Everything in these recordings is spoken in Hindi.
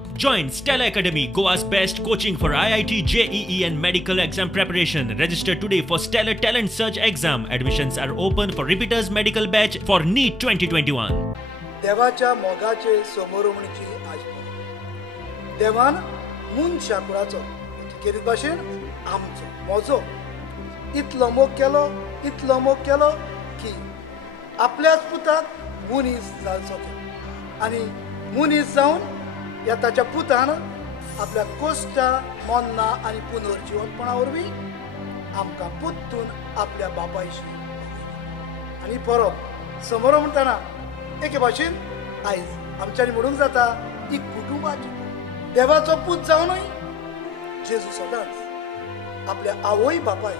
Join Stella Academy, Goa's best coaching for IIT, JEE and medical exam preparation. Register today for Stellar Talent Search exam. Admissions are open for repeaters medical batch for NEET 2021. देवाच्या मोगाचे समोरवणीची आज देवान मून शाकुराचो केरीत भाशेन आमचो मोजो इतलो मोग केलो की आपल्याच पुताक मुनीस जावचो आनी मुनीस जावन या ताच्या पुतान आपल्या कोश्टा मोन्ना आनी पुनर्जीवनपणा वरवीं आमकां पुत्तून आपल्या बापायशी आनी परत समोर म्हणटना एके भाशेन आयज आमच्यानी म्हणूंक जाता ही कुटुंबाची देवाचो पूत जावनूय जेजू सदांच आपल्या आवय बापाय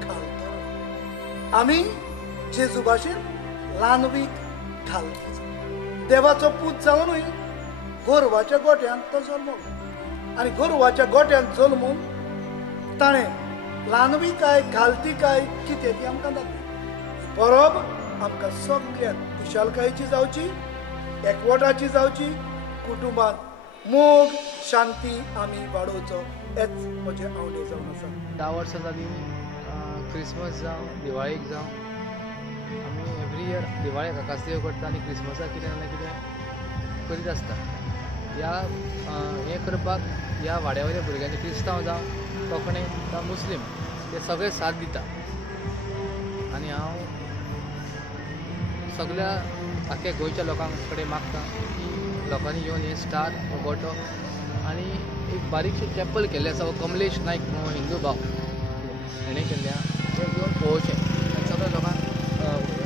घालता आमी जेजू भाशेन ल्हानवीक घालता देवाचो पूत जावनूय गोरवाच्या गोट्यान तो जल्मलो आनी गोरवाच्या गोट्यान जल्मून ताणें ल्हानवी काय घालती काय कितें ती आमकां दाखली परब आमकां सगळ्यांक खुशालकायेची जावची एकवटाची जावची कुटुंबात मोग शांती आमी वाडोवचो हेच म्हजें आवडे जावन आसा 10 वर्सां जालीं क्रिसमस जावं दिवाळेक जावं आमी एवरी इयर दिवाळेक आकाशदिवो करता आनी क्रिसमसाक कितें ना कितें करीत आसता ह्या हें करपाक ह्या वाड्यावयल्या भुरग्यांनी क्रिस्तांव जावं कोंकणी जावं मुस्लीम ते सगळे साथ दिता आनी हांव सगळ्या आख्या गोंयच्या लोकां कडेन मागता की लोकांनी येवन हे स्टार हो गोटो आनी एक बारीकशें चॅपल केल्लें आसा हो कमलेश नायक म्हणून हिंदू भाव हेणें केल्लें तें घेवन पळोवचें आनी सगळ्या लोकांक